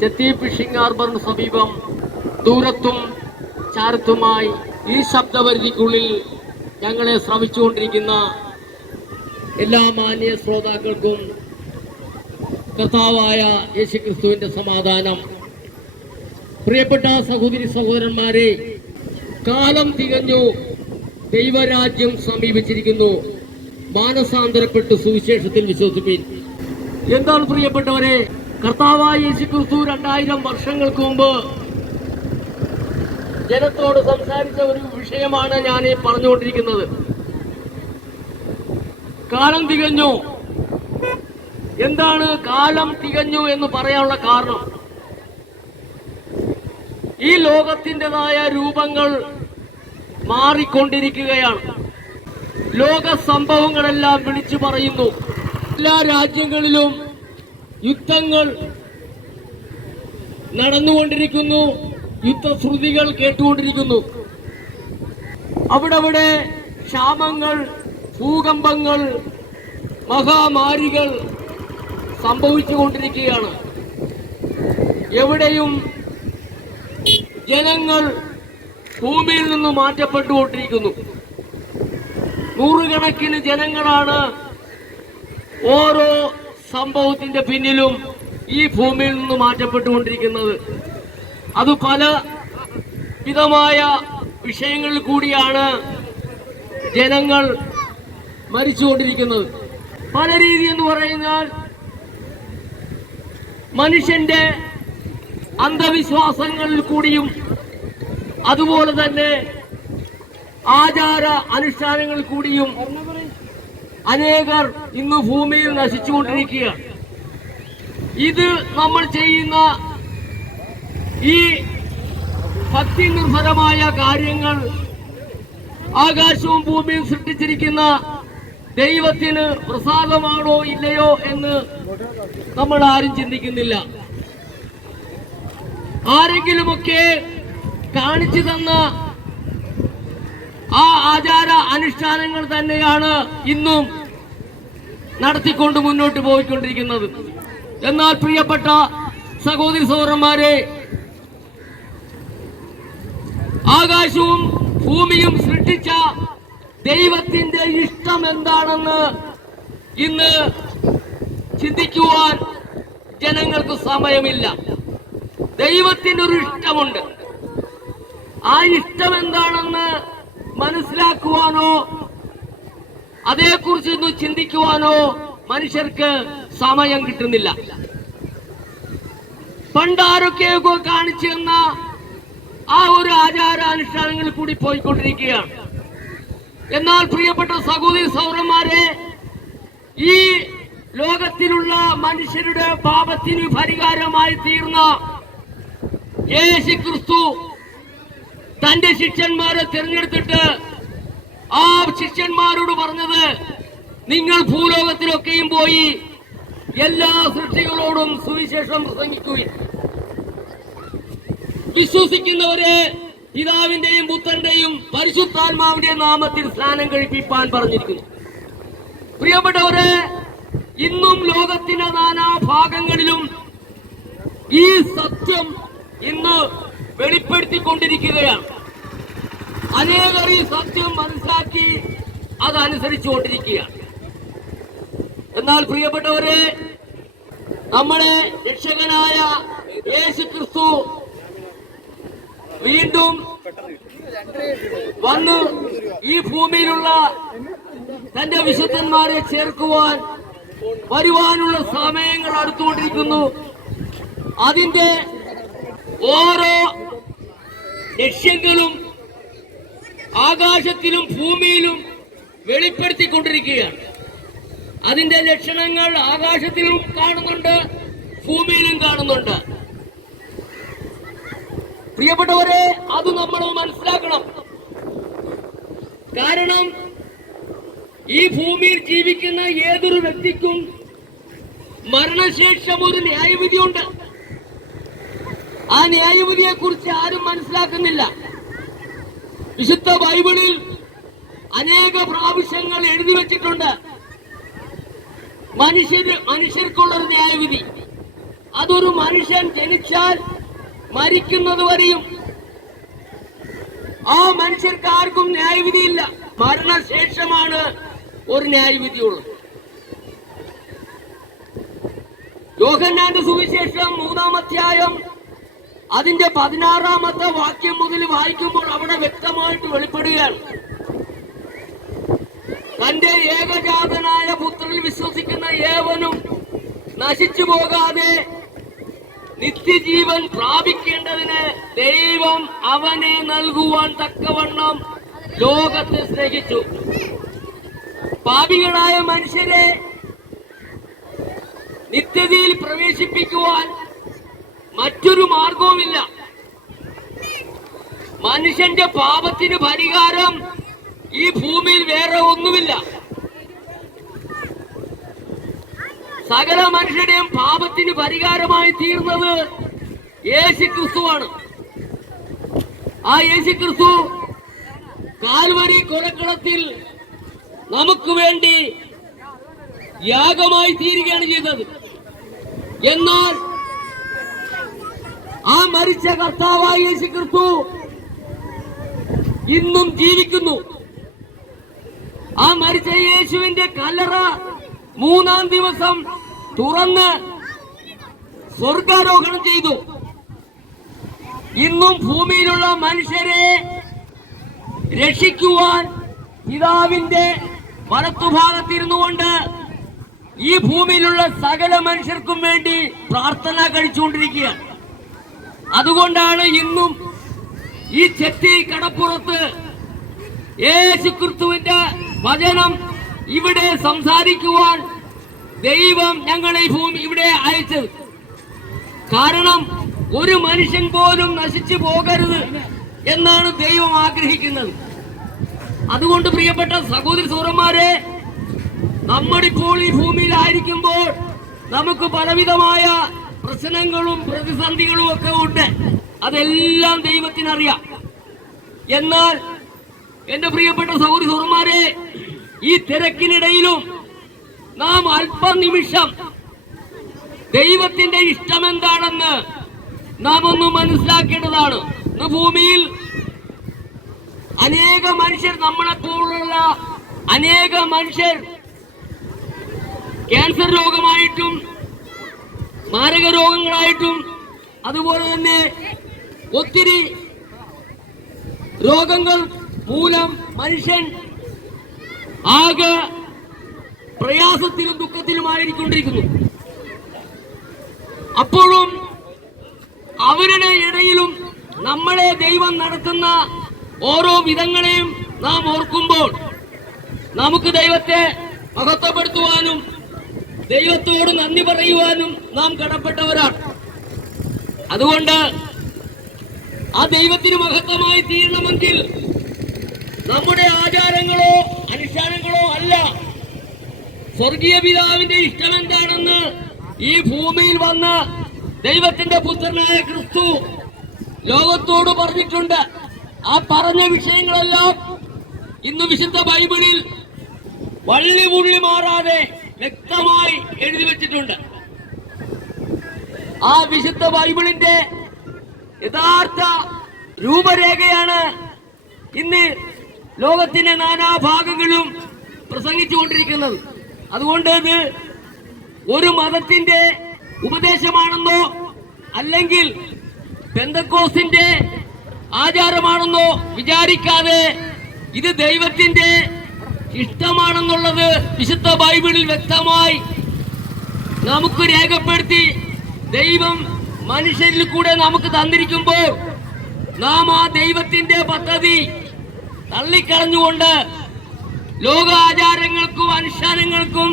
ചെത്തി ഫിഷിംഗ് ഹാർബറിന് സമീപം ദൂരത്തും ചാരത്തുമായി ഈ ശബ്ദപരിധിക്കുള്ളിൽ ഞങ്ങളെ ശ്രമിച്ചുകൊണ്ടിരിക്കുന്ന എല്ലാ മാന്യ ശ്രോതാക്കൾക്കും കർത്താവായ യേശുക്രിസ്തുവിന്റെ സമാധാനം. പ്രിയപ്പെട്ട സഹോദരി സഹോദരന്മാരെ, കാലം തികഞ്ഞു, ദൈവരാജ്യം സമീപിച്ചിരിക്കുന്നു. മാനസാന്തരപ്പെട്ട് സുവിശേഷത്തിൽ വിശ്വസിപ്പിൻ. എന്താണ് പ്രിയപ്പെട്ടവരെ, കർത്താവായ യേശുക്രിസ്തു 2000 വർഷങ്ങൾക്ക് മുമ്പ് ജനത്തോട് സംസാരിച്ച ഒരു വിഷയമാണ് ഞാൻ പറഞ്ഞുകൊണ്ടിരിക്കുന്നത്. കാലം തികഞ്ഞു. എന്താണ് കാലം തികഞ്ഞു എന്ന് പറയാനുള്ള കാരണം? ഈ ലോകത്തിൻ്റെതായ രൂപങ്ങൾ മാറിക്കൊണ്ടിരിക്കുകയാണ്. ലോക സംഭവങ്ങളെല്ലാം വിളിച്ചു പറയുന്നു. എല്ലാ രാജ്യങ്ങളിലും യുദ്ധങ്ങൾ നടന്നുകൊണ്ടിരിക്കുന്നു, യുദ്ധശ്രുതികൾ കേട്ടുകൊണ്ടിരിക്കുന്നു. അവിടെ ക്ഷാമങ്ങൾ, ഭൂകമ്പങ്ങൾ, മഹാമാരികൾ സംഭവിച്ചുകൊണ്ടിരിക്കുകയാണ്. എവിടെയും ജനങ്ങൾ ഭൂമിയിൽ നിന്ന് മാറ്റപ്പെട്ടുകൊണ്ടിരിക്കുന്നു. നൂറുകണക്കിന് ജനങ്ങളാണ് ഓരോ സംഭവത്തിന്റെ പിന്നിലും ഈ ഭൂമിയിൽ നിന്ന് മാറ്റപ്പെട്ടുകൊണ്ടിരിക്കുന്നത്. അത് പല വിധമായ വിഷയങ്ങളിൽ കൂടിയാണ് ജനങ്ങൾ മരിച്ചുകൊണ്ടിരിക്കുന്നത്. പല രീതി എന്ന് പറയുന്നാൽ മനുഷ്യന്റെ അന്ധവിശ്വാസങ്ങളിൽ കൂടിയും അതുപോലെ തന്നെ ആചാര അനുഷ്ഠാനങ്ങളിൽ കൂടിയും അനേകർ ഇന്ന് ഭൂമിയിൽ നശിച്ചുകൊണ്ടിരിക്കുകയാണ്. ഇത് നമ്മൾ ചെയ്യുന്ന ഈ ഭക്തി നിർഭരമായ കാര്യങ്ങൾ ആകാശവും ഭൂമിയും സൃഷ്ടിച്ചിരിക്കുന്ന ദൈവത്തിന് പ്രസാദമാണോ ഇല്ലയോ എന്ന് നമ്മൾ ആരും ചിന്തിക്കുന്നില്ല. ആരെങ്കിലുമൊക്കെ കാണിച്ചു തന്ന ആ ആചാര അനുഷ്ഠാനങ്ങൾ തന്നെയാണ് ഇന്നും നടത്തിക്കൊണ്ട് മുന്നോട്ട് പോയിക്കൊണ്ടിരിക്കുന്നത്. എന്നാൽ പ്രിയപ്പെട്ട സഹോദരി സഹോദരന്മാരെ, ആകാശവും ഭൂമിയും സൃഷ്ടിച്ച ദൈവത്തിന്റെ ഇഷ്ടം എന്താണെന്ന് ഇന്ന് ചിന്തിക്കുവാൻ ജനങ്ങൾക്ക് സമയമില്ല. ദൈവത്തിന് ഒരു ഇഷ്ടമുണ്ട്. ആ ഇഷ്ടം എന്താണെന്ന് മനസ്സിലാക്കുവാനോ അതേക്കുറിച്ച് ഒന്ന് ചിന്തിക്കുവാനോ മനുഷ്യർക്ക് സമയം കിട്ടുന്നില്ല. പണ്ടാരൊക്കെയൊക്കെ കാണിച്ചു തന്ന ആ ഒരു ആചാരാനുഷ്ഠാനങ്ങളിൽ കൂടി പോയിക്കൊണ്ടിരിക്കുകയാണ്. എന്നാൽ പ്രിയപ്പെട്ട സഹോദരി സഹോദരന്മാരെ, ഈ ലോകത്തിലുള്ള മനുഷ്യരുടെ പാപത്തിന് പരിഹാരമായി തീർന്ന യേശുക്രിസ്തു തന്റെ ശിഷ്യന്മാരെ തിരഞ്ഞെടുത്തിട്ട് ആ ശിഷ്യന്മാരോട് പറഞ്ഞത്, നിങ്ങൾ ഭൂലോകത്തിലൊക്കെയും പോയി എല്ലാ സൃഷ്ടികളോടും സുവിശേഷം പ്രസംഗിക്കുകയും വിശ്വസിക്കുന്നവരെ പിതാവിന്റെയും പുത്രന്റെയും പരിശുദ്ധാത്മാവിന്റെ നാമത്തിൽ സ്നാനം കഴിപ്പിക്കാൻ പറഞ്ഞിരിക്കുന്നു. പ്രിയപ്പെട്ടവരെ, ഇന്നും ലോകത്തിന്റെ നാനാ ഭാഗങ്ങളിലും ഈ സത്യം ഇന്ന് വെളിപ്പെടുത്തിക്കൊണ്ടിരിക്കുകയാണ്. അനേകർ ഈ സത്യം മനസ്സിലാക്കി അതനുസരിച്ചുകൊണ്ടിരിക്കുകയാണ്. എന്നാൽ പ്രിയപ്പെട്ടവരെ, നമ്മുടെ രക്ഷകനായ യേശുക്രിസ്തു വീണ്ടും വന്ന് ഈ ഭൂമിയിലുള്ള തന്റെ വിശുദ്ധന്മാരെ ചേർക്കുവാൻ വരുവാനുള്ള സമയങ്ങൾ അടുത്തുകൊണ്ടിരിക്കുന്നു. അതിന്റെ ഓരോ ലക്ഷ്യങ്ങളും ആകാശത്തിലും ഭൂമിയിലും വെളിപ്പെടുത്തിക്കൊണ്ടിരിക്കുകയാണ്. അതിന്റെ ലക്ഷണങ്ങൾ ആകാശത്തിലും കാണുന്നുണ്ട്, ഭൂമിയിലും കാണുന്നുണ്ട്. പ്രിയപ്പെട്ടവരെ, അത് നമ്മൾ മനസ്സിലാക്കണം. കാരണം ഈ ഭൂമിയിൽ ജീവിക്കുന്ന ഏതൊരു വ്യക്തിക്കും മരണശേഷം ഒരു ന്യായവിധിയുണ്ട്. ആ ന്യായവിധിയെ കുറിച്ച് ആരും മനസ്സിലാക്കുന്നില്ല. വിശുദ്ധ ബൈബിളിൽ അനേക പ്രാവശ്യങ്ങൾ എഴുതി വച്ചിട്ടുണ്ട്. മനുഷ്യർക്കുള്ളൊരു ന്യായവിധി. അതൊരു മനുഷ്യൻ ജനിച്ചാൽ മരിക്കുന്നത് വരെയും ആ മനുഷ്യർക്ക് ആർക്കും ന്യായവിധിയില്ല. മരണശേഷമാണ് ഒരു ന്യായവിധിയുള്ളത്. യോഹന്നാന്റെ സുവിശേഷം 3-ാം അധ്യായം അതിന്റെ 16-ാമത്തെ വാക്യം മുതൽ വായിക്കുമ്പോൾ അവിടെ വ്യക്തമായിട്ട് വെളിപ്പെടുകയാണ്. തന്റെ ഏകജാതനായ പുത്രനിൽ വിശ്വസിക്കുന്ന ഏവനും നശിച്ചു പോകാതെ നിത്യജീവൻ പ്രാപിക്കേണ്ടതിന് ദൈവം അവനെ നൽകുവാൻ തക്കവണ്ണം ലോകത്തെ സ്നേഹിച്ചു. പാപികളായ മനുഷ്യരെ നിത്യതയിൽ പ്രവേശിപ്പിക്കുവാൻ മറ്റൊരു മാർഗവുമില്ല. മനുഷ്യന്റെ പാപത്തിന് പരിഹാരം ഈ ഭൂമിയിൽ വേറെ ഒന്നുമില്ല. സകല മനുഷ്യരുടെയും പാപത്തിന് പരിഹാരമായി തീർന്നത് യേശുക്രിസ്തുവാണ്. ആ യേശുക്രിസ്തു കാൽവരി കൊലക്കളത്തിൽ നമുക്ക് വേണ്ടി യാഗമായി തീരുകയാണ് ചെയ്തത്. എന്നാൽ ആ മരിച്ച കർത്താവായ യേശുക്രിസ്തു ഇന്നും ജീവിക്കുന്നു. ആ മരിച്ച യേശുവിന്റെ കല്ലറ 3-ാം ദിവസം തുറന്ന് സ്വർഗാരോഹണം ചെയ്തു. ഇന്നും ഭൂമിയിലുള്ള മനുഷ്യരെ രക്ഷിക്കുവാൻ പിതാവിന്റെ വലത്തുഭാഗത്തിരുന്നു കൊണ്ട് ഈ ഭൂമിയിലുള്ള സകല മനുഷ്യർക്കും വേണ്ടി പ്രാർത്ഥന കഴിച്ചുകൊണ്ടിരിക്കുകയാണ്. അതുകൊണ്ടാണ് ഇന്നും ഈ ചെത്തി കടപ്പുറത്ത് യേശുക്രിസ്തുവിന്റെ വചനം ഇവിടെ സംസാരിക്കുവാൻ ദൈവം ഞങ്ങളെ ഇവിടെ അയച്ചത്. കാരണം ഒരു മനുഷ്യൻ പോലും നശിച്ചു പോകരുത് എന്നാണ് ദൈവം ആഗ്രഹിക്കുന്നത്. അതുകൊണ്ട് പ്രിയപ്പെട്ട സഹോദരി സഹോദരന്മാരെ, നമ്മളിപ്പോൾ ഈ ഭൂമിയിലായിരിക്കുമ്പോൾ നമുക്ക് പലവിധമായ പ്രശ്നങ്ങളും പ്രതിസന്ധികളും ഒക്കെ ഉണ്ട്. അതെല്ലാം ദൈവത്തിനറിയാം. എന്നാൽ എന്റെ പ്രിയപ്പെട്ട സഹോദരി സഹോദരന്മാരെ, ഈ തിരക്കിനിടയിലും നാം അല്പനിമിഷം ദൈവത്തിന്റെ ഇഷ്ടം എന്താണെന്ന് നാം ഒന്ന് മനസ്സിലാക്കേണ്ടതാണ്. ഇന്ന് ഭൂമിയിൽ അനേക മനുഷ്യർ, നമ്മളെപ്പോലുള്ള അനേക മനുഷ്യർ ക്യാൻസർ രോഗമായിട്ടും മാരക രോഗങ്ങളായിട്ടും അതുപോലെ തന്നെ ഒത്തിരി രോഗങ്ങൾ മൂലം മനുഷ്യൻ ആകെ പ്രയാസത്തിലും ദുഃഖത്തിലുമായിരിക്കൊണ്ടിരിക്കുന്നു. അപ്പോഴും അവരുടെ ഇടയിലും നമ്മളെ ദൈവം നടത്തുന്ന ഓരോ വിധങ്ങളെയും നാം ഓർക്കുമ്പോൾ നമുക്ക് ദൈവത്തെ മഹത്വപ്പെടുത്തുവാനും ദൈവത്തോട് നന്ദി പറയുവാനും നാം കടപ്പെട്ടവരാണ്. അതുകൊണ്ട് ആ ദൈവത്തിന് മഹത്വമായി തീരണമെങ്കിൽ നമ്മുടെ ആചാരങ്ങളോ അനുഷ്ഠാനങ്ങളോ അല്ല, സ്വർഗീയ പിതാവിന്റെ ഇഷ്ടം എന്താണെന്ന് ഈ ഭൂമിയിൽ വന്ന് ദൈവത്തിന്റെ പുത്രനായ ക്രിസ്തു ലോകത്തോട് പറഞ്ഞിട്ടുണ്ട്. ആ പറഞ്ഞ വിഷയങ്ങളെല്ലാം ഇന്ന് വിശുദ്ധ ബൈബിളിൽ വള്ളി പുള്ളി മാറാതെ വ്യക്തമായി എഴുതി വെച്ചിട്ടുണ്ട്. ആ വിശുദ്ധ ബൈബിളിന്റെ യഥാർത്ഥ രൂപരേഖയാണ് ഇന്ന് ലോകത്തിന്റെ നാനാഭാഗങ്ങളും പ്രസംഗിച്ചുകൊണ്ടിരിക്കുന്നത്. അതുകൊണ്ട് ഇത് ഒരു മതത്തിന്റെ ഉപദേശമാണെന്നോ അല്ലെങ്കിൽ പെന്തക്കോസ്തിന്റെ ആചാരമാണെന്നോ വിചാരിക്കാതെ ഇത് ദൈവത്തിന്റെ ഇഷ്ടമാണെന്നുള്ളത് വിശുദ്ധ ബൈബിളിൽ വ്യക്തമായി നമുക്ക് രേഖപ്പെടുത്തി ദൈവം മനുഷ്യരിൽ കൂടെ നമുക്ക് തന്നിരിക്കുമ്പോൾ നാം ആ ദൈവത്തിന്റെ പദ്ധതി തള്ളിക്കളഞ്ഞുകൊണ്ട് ലോക ആചാരങ്ങൾക്കും അനുഷ്ഠാനങ്ങൾക്കും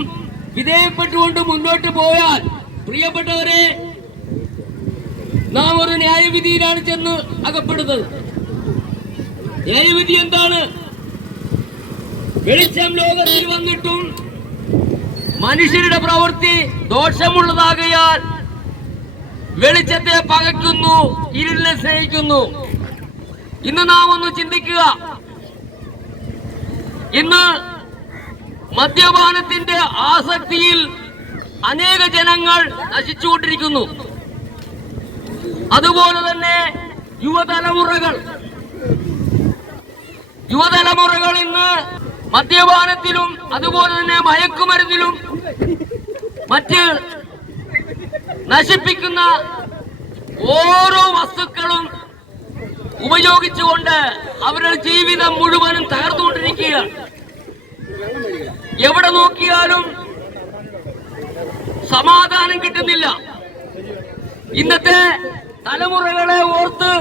വിധേയപ്പെട്ടുകൊണ്ട് മുന്നോട്ട് പോയാൽ, പ്രിയപ്പെട്ടവരെ, നാം ഒരു ന്യായവിധിയിലാണ് ചെന്ന് അകപ്പെടുന്നത്. ന്യായവിധി എന്താണ്? വെളിച്ചം ലോകത്തിൽ വന്നിട്ടും മനുഷ്യരുടെ പ്രവൃത്തി ദോഷമുള്ളതാകയാൽ വെളിച്ചത്തെ പകയ്ക്കുന്നു, ഇരുളിനെ സ്നേഹിക്കുന്നു. ഇന്ന് നാം ഒന്ന് ചിന്തിക്കുക. ഇന്ന് മദ്യപാനത്തിന്റെ ആസക്തിയിൽ അനേക ജനങ്ങൾ നശിച്ചുകൊണ്ടിരിക്കുന്നു. അതുപോലെ തന്നെ യുവതലമുറകൾ ഇന്ന് മദ്യപാനത്തിലും അതുപോലെ തന്നെ മയക്കുമരുന്നിലും മറ്റ് നശിപ്പിക്കുന്ന ഓരോ വസ്തുക്കളും ഉപയോഗിച്ചുകൊണ്ട് അവരുടെ ജീവിതം മുഴുവനും തകർന്നുകൊണ്ടിരിക്കുകയാണ്. എവിടെ നോക്കിയാലും സമാധാനം കിട്ടുന്നില്ല. ഇന്നത്തെ തലമുറകളെ ഓർത്ത്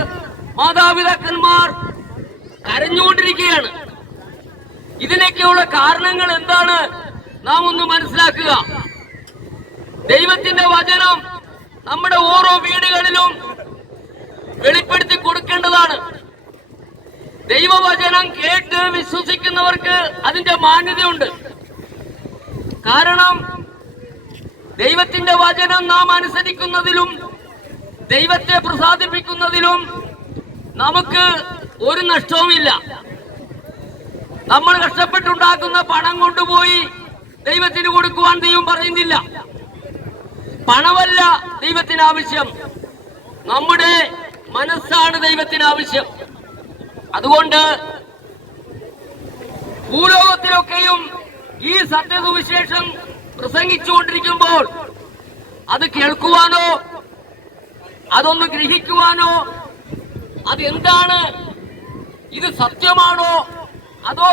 മാതാപിതാക്കന്മാർ കരഞ്ഞുകൊണ്ടിരിക്കുകയാണ്. ഇതിനൊക്കെയുള്ള കാരണങ്ങൾ എന്താണ് നാം ഒന്ന് മനസ്സിലാക്കുക. ദൈവത്തിന്റെ വചനം നമ്മുടെ ഓരോ വീടുകളിലും വെളിപ്പെടുത്തി കൊടുക്കേണ്ടതാണ്. ദൈവവചനം കേട്ട് വിശ്വസിക്കുന്നവർക്ക് അതിന്റെ മാന്യതയുണ്ട്. കാരണം ദൈവത്തിന്റെ വചനം നാം അനുസരിക്കുന്നതിലും ദൈവത്തെ പ്രസാദിപ്പിക്കുന്നതിലും നമുക്ക് ഒരു നഷ്ടവുമില്ല. നമ്മൾ കഷ്ടപ്പെട്ടുണ്ടാക്കുന്ന പണം കൊണ്ടുപോയി ദൈവത്തിന് കൊടുക്കുവാൻ ദൈവം പറയുന്നില്ല. പണമല്ല ദൈവത്തിന് ആവശ്യം, നമ്മുടെ മനസ്സാണ് ദൈവത്തിന് ആവശ്യം. അതുകൊണ്ട് ഭൂലോകത്തിലൊക്കെയും ഈ സത്യസുവിശേഷം പ്രസംഗിച്ചുകൊണ്ടിരിക്കുമ്പോൾ അത് കേൾക്കുവാനോ അതൊന്ന് ഗ്രഹിക്കുവാനോ അതെന്താണ്, ഇത് സത്യമാണോ അതോ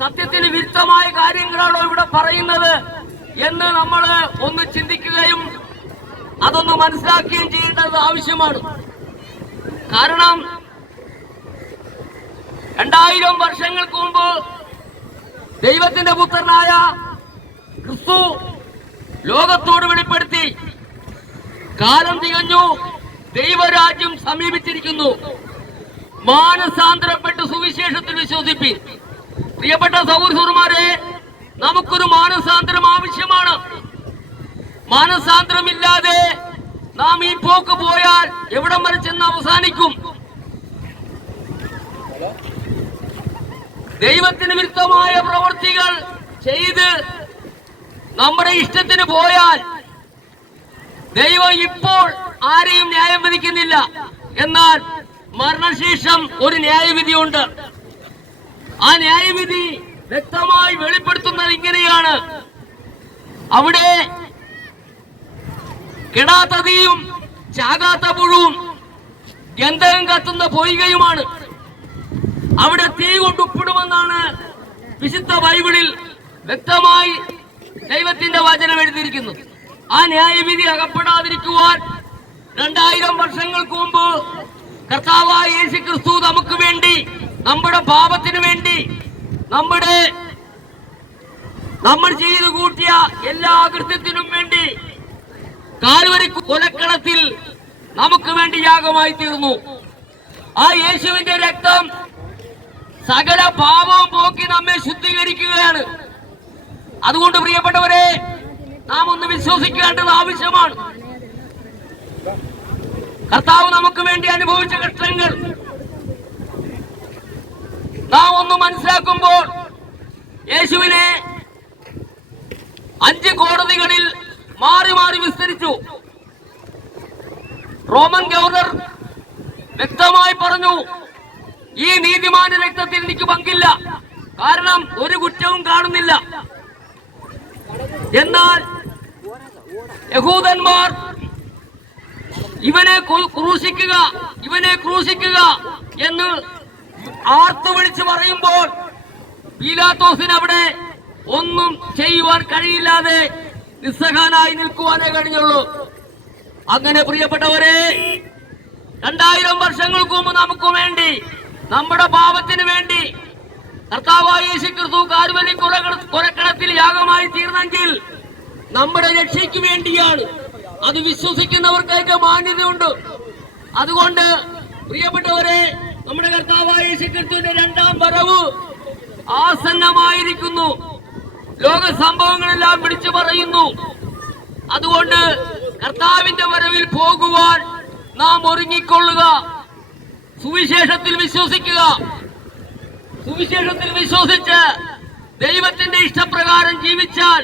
സത്യത്തിന് വിരുദ്ധമായ കാര്യങ്ങളാണോ ഇവിടെ പറയുന്നത് എന്ന് നമ്മൾ ഒന്ന് ചിന്തിക്കുകയും അതൊന്ന് മനസ്സിലാക്കുകയും ചെയ്യേണ്ടത് ആവശ്യമാണ്. കാരണം 2000 വർഷങ്ങൾക്ക് മുമ്പ് ദൈവത്തിന്റെ പുത്രനായ ക്രിസ്തു ലോകത്തോട് വെളിപ്പെടുത്തി, കാലം തികഞ്ഞു, ദൈവരാജ്യം സമീപിച്ചിരിക്കുന്നു, മാനസാന്തരപ്പെട്ട് സുവിശേഷത്തിൽ വിശ്വസിപ്പിൻ. പ്രിയപ്പെട്ട സഹോദരന്മാരെ, നമുക്കൊരു മാനസാന്തരം ആവശ്യമാണ്. മാനസാന്തരമില്ലാതെ നാം ഈ പോക്ക് പോയാൽ എവിടം വരെ ചെന്ന് അവസാനിക്കും? ദൈവത്തിന് വിരുദ്ധമായ പ്രവൃത്തികൾ ചെയ്ത് നമ്മുടെ ഇഷ്ടത്തിന് പോയാൽ ദൈവം ഇപ്പോൾ ആരെയും ന്യായം വിധിക്കുന്നില്ല. എന്നാൽ മരണശേഷം ഒരു ന്യായവിധിയുണ്ട്. ആ ന്യായവിധി വ്യക്തമായി വെളിപ്പെടുത്തുന്നത് ഇങ്ങനെയാണ്: അവിടെ കെടാത്ത തീയും ചാകാത്ത പുഴുവും ഗന്ധകം കത്തുന്ന പൊയ്കയുമാണ്. അവിടെ തീ കൊണ്ട് ഉപ്പിടുമെന്നാണ് വിശുദ്ധ ബൈബിളിൽ വ്യക്തമായി ദൈവത്തിന്റെ വചനം എഴുതിയിരിക്കുന്നത്. ആ ന്യായവിധി അകപ്പെടാതിരിക്കുവാൻ 2000 വർഷങ്ങൾക്ക് മുമ്പ് കർത്താവായ യേശു ക്രിസ്തു നമുക്ക് വേണ്ടി, നമ്മുടെ പാപത്തിന് വേണ്ടി, നമ്മൾ ചെയ്തു കൂട്ടിയ എല്ലാ കൃത്യത്തിനും വേണ്ടി കാൽവരി കൊലക്കളത്തിൽ നമുക്ക് വേണ്ടി യാഗമായി തീർന്നു. ആ യേശുവിന്റെ രക്തം സകല പാപവും പോക്കി നമ്മെ ശുദ്ധീകരിക്കുകയാണ്. അതുകൊണ്ട് പ്രിയപ്പെട്ടവരെ, നാം ഒന്ന് വിശ്വസിക്കേണ്ടത് ആവശ്യമാണ്. കർത്താവ് നമുക്ക് വേണ്ടി അനുഭവിച്ച കഷ്ടങ്ങൾ നാം ഒന്ന് മനസ്സിലാക്കുമ്പോൾ, യേശുവിനെ 5 കോടതികളിൽ മാറി മാറി വിസ്തരിച്ചു. റോമൻ ഗവർണർ വ്യക്തമായി പറഞ്ഞു, ഈ നീതിമാന്റെ രക്തത്തിൽ എനിക്ക് പങ്കില്ല, കാരണം ഒരു കുറ്റവും കാണുന്നില്ല. എന്നാൽ യഹൂദന്മാർ ഇവനെ ക്രൂശിക്കുക എന്ന് ആർത്തു വിളിച്ചു പറയുമ്പോൾ പീലാത്തോസിന് അവിടെ ഒന്നും ചെയ്യുവാൻ കഴിയില്ലാതെ നിസ്സഹായനായി നിൽക്കുവാനേ കഴിഞ്ഞുള്ളൂ. അങ്ങനെ പ്രിയപ്പെട്ടവരെ, 2000 വർഷങ്ങൾക്ക് മുമ്പ് നമുക്ക് വേണ്ടി, നമ്മുടെ പാപത്തിന് വേണ്ടി കർത്താവായ യേശു ക്രിസ്തു കാൽവരി കൊലക്കളത്തിൽ യാഗമായി തീർന്നെങ്കിൽ നമ്മുടെ രക്ഷയ്ക്ക് വേണ്ടിയാണ്. അത് വിശ്വസിക്കുന്നവർക്കൊക്കെ മാന്യതയുണ്ട്. അതുകൊണ്ട് പ്രിയപ്പെട്ടവരെ, നമ്മുടെ കർത്താവായ യേശു ക്രിസ്തുവിന്റെ 2ാം വരവ് ആസന്നമായിരിക്കുന്നു. ലോക സംഭവങ്ങളെല്ലാം വിളിച്ചു പറയുന്നു. അതുകൊണ്ട് കർത്താവിന്റെ വരവിൽ പോകുവാൻ നാം ഒരുങ്ങിക്കൊള്ളുക. സുവിശേഷത്തിൽ വിശ്വസിക്കുക. സുവിശേഷത്തിൽ വിശ്വസിച്ച് ദൈവത്തിന്റെ ഇഷ്ടപ്രകാരം ജീവിച്ചാൽ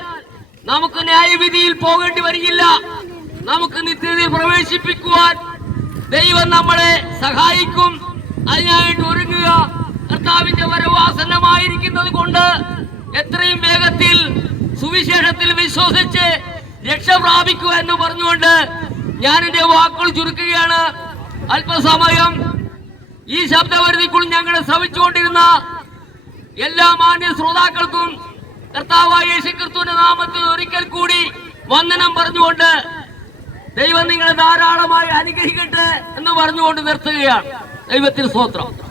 നമുക്ക് ന്യായവിധിയിൽ പോകേണ്ടി വരില്ല. നമുക്ക് നിത്യതയിൽ പ്രവേശിപ്പിക്കുവാൻ ദൈവം നമ്മളെ സഹായിക്കും. അതിനായിട്ട് ഒരുങ്ങുക. കർത്താവിന്റെ വരവ് ആസന്നമായിരിക്കുന്നത് കൊണ്ട് എത്രയും വേഗത്തിൽ സുവിശേഷത്തിൽ വിശ്വസിച്ച് രക്ഷ പ്രാപിക്കുക എന്ന് പറഞ്ഞുകൊണ്ട് ഞാൻ എന്റെ വാക്കുകൾ ചുരുക്കുകയാണ്. അല്പസമയം ഈ ശബ്ദപരിധിക്കുൾ ഞങ്ങളെ ശ്രമിച്ചുകൊണ്ടിരുന്ന എല്ലാ മാന്യ ശ്രോതാക്കൾക്കും കർത്താവായ യേശുക്രിസ്തുവിന്റെ നാമത്തിൽ ഒരിക്കൽ കൂടി വന്ദനം പറഞ്ഞുകൊണ്ട് ദൈവം നിങ്ങളെ ധാരാളമായി അനുഗ്രഹിക്കട്ടെ എന്ന് പറഞ്ഞുകൊണ്ട് നിർത്തുകയാണ്. ദൈവത്തിന് സ്തോത്രം.